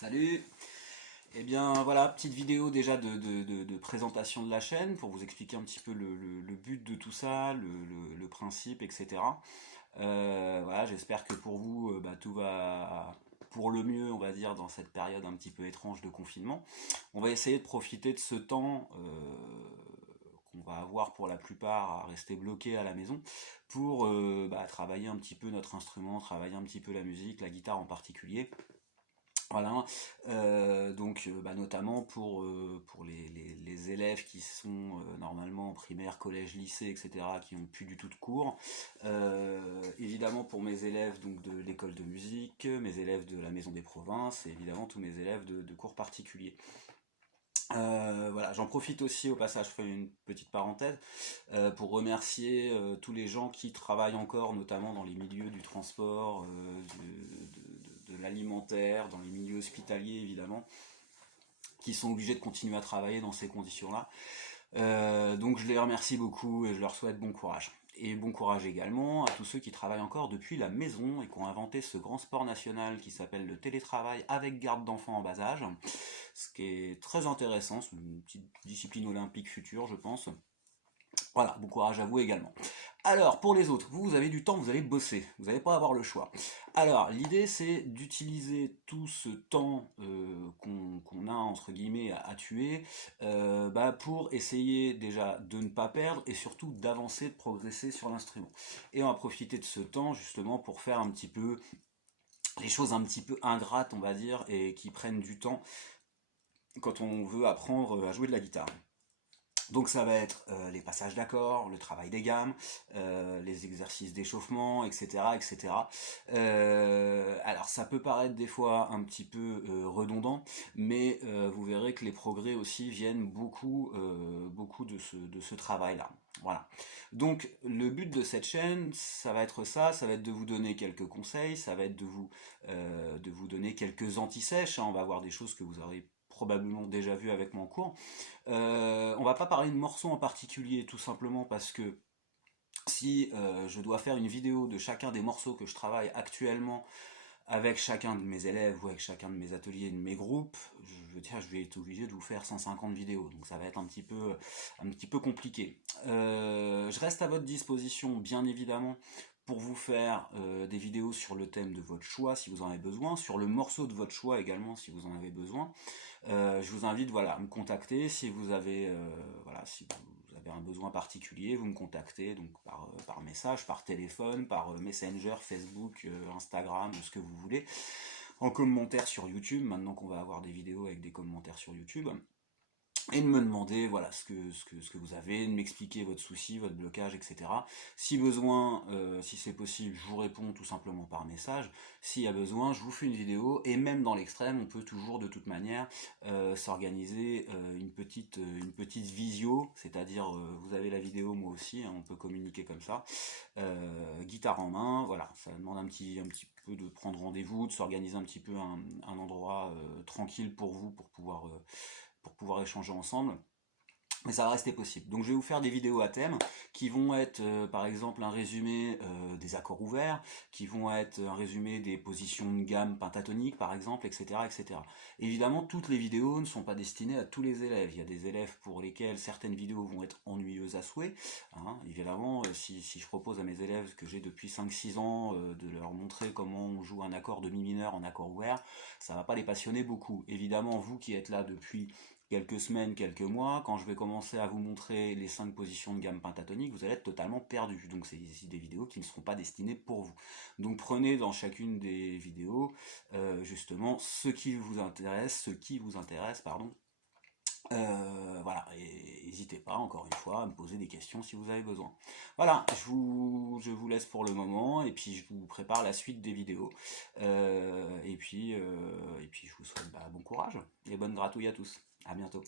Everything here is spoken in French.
Salut. Eh bien voilà, petite vidéo déjà de présentation de la chaîne pour vous expliquer un petit peu le but de tout ça, le principe, etc. Voilà, j'espère que pour vous, tout va pour le mieux, on va dire, dans cette période un petit peu étrange de confinement. On va essayer de profiter de ce temps qu'on va avoir pour la plupart à rester bloqué à la maison pour travailler un petit peu notre instrument, travailler un petit peu la musique, la guitare en particulier. Voilà, notamment pour les élèves qui sont normalement en primaire, collège, lycée, etc., qui n'ont plus du tout de cours. Évidemment pour mes élèves donc, de l'école de musique, mes élèves de la maison des provinces, et évidemment tous mes élèves de cours particuliers. Voilà, j'en profite aussi au passage, je fais une petite parenthèse, pour remercier tous les gens qui travaillent encore, notamment dans les milieux du transport, de l'alimentaire, dans les milieux hospitaliers évidemment, qui sont obligés de continuer à travailler dans ces conditions-là. Donc je les remercie beaucoup et je leur souhaite bon courage. Et bon courage également à tous ceux qui travaillent encore depuis la maison et qui ont inventé ce grand sport national qui s'appelle le télétravail avec garde d'enfants en bas âge, ce qui est très intéressant, c'est une petite discipline olympique future je pense. Voilà, bon courage à vous également. Alors, pour les autres, vous avez du temps, vous allez bosser, vous n'allez pas avoir le choix. Alors, l'idée c'est d'utiliser tout ce temps qu'on a, entre guillemets, à tuer, pour essayer déjà de ne pas perdre et surtout d'avancer, de progresser sur l'instrument. Et on va profiter de ce temps justement pour faire un petit peu les choses un petit peu ingrates, on va dire, et qui prennent du temps quand on veut apprendre à jouer de la guitare. Donc ça va être les passages d'accords, le travail des gammes, les exercices d'échauffement, etc. etc. Alors ça peut paraître des fois un petit peu redondant, mais vous verrez que les progrès aussi viennent beaucoup de ce travail-là. Voilà. Donc le but de cette chaîne, ça va être ça, ça va être de vous donner quelques conseils, ça va être de vous donner quelques anti-sèches, hein. On va voir des choses que vous aurez probablement déjà vu avec mon cours. On va pas parler de morceaux en particulier, tout simplement parce que si je dois faire une vidéo de chacun des morceaux que je travaille actuellement avec chacun de mes élèves ou avec chacun de mes ateliers, de mes groupes, je veux dire, je vais être obligé de vous faire 150 vidéos, donc ça va être un petit peu compliqué. Je reste à votre disposition, bien évidemment, pour vous faire des vidéos sur le thème de votre choix si vous en avez besoin, sur le morceau de votre choix également si vous en avez besoin. Je vous invite voilà, à me contacter si vous avez si vous avez un besoin particulier, vous me contactez donc par message, par téléphone, par Messenger, Facebook, Instagram, ce que vous voulez, en commentaire sur YouTube, maintenant qu'on va avoir des vidéos avec des commentaires sur YouTube. Et de me demander voilà ce que vous avez, de m'expliquer votre souci, votre blocage, etc. Si besoin, si c'est possible, je vous réponds tout simplement par message. S'il y a besoin, je vous fais une vidéo, et même dans l'extrême, on peut toujours de toute manière s'organiser une petite visio, c'est-à-dire vous avez la vidéo, moi aussi, hein, on peut communiquer comme ça, guitare en main, voilà, ça demande un petit peu de prendre rendez-vous, de s'organiser un petit peu un endroit tranquille pour vous, pour pouvoir échanger ensemble. Mais ça va rester possible. Donc je vais vous faire des vidéos à thème qui vont être par exemple un résumé des accords ouverts, qui vont être un résumé des positions de gamme pentatoniques par exemple, etc., etc. Évidemment, toutes les vidéos ne sont pas destinées à tous les élèves. Il y a des élèves pour lesquels certaines vidéos vont être ennuyeuses à souhait, hein. Évidemment, si je propose à mes élèves que j'ai depuis 5-6 ans de leur montrer comment on joue un accord de mi mineur en accord ouvert, ça va pas les passionner beaucoup. Évidemment, vous qui êtes là depuis quelques semaines, quelques mois, quand je vais commencer à vous montrer les 5 positions de gamme pentatonique, vous allez être totalement perdu. Donc c'est ici des vidéos qui ne seront pas destinées pour vous. Donc prenez dans chacune des vidéos justement ce qui vous intéresse, pardon. Voilà, et n'hésitez pas encore une fois à me poser des questions si vous avez besoin. Voilà, je vous laisse pour le moment et puis je vous prépare la suite des vidéos. Et puis je vous souhaite bon courage et bonne gratouille à tous. À bientôt.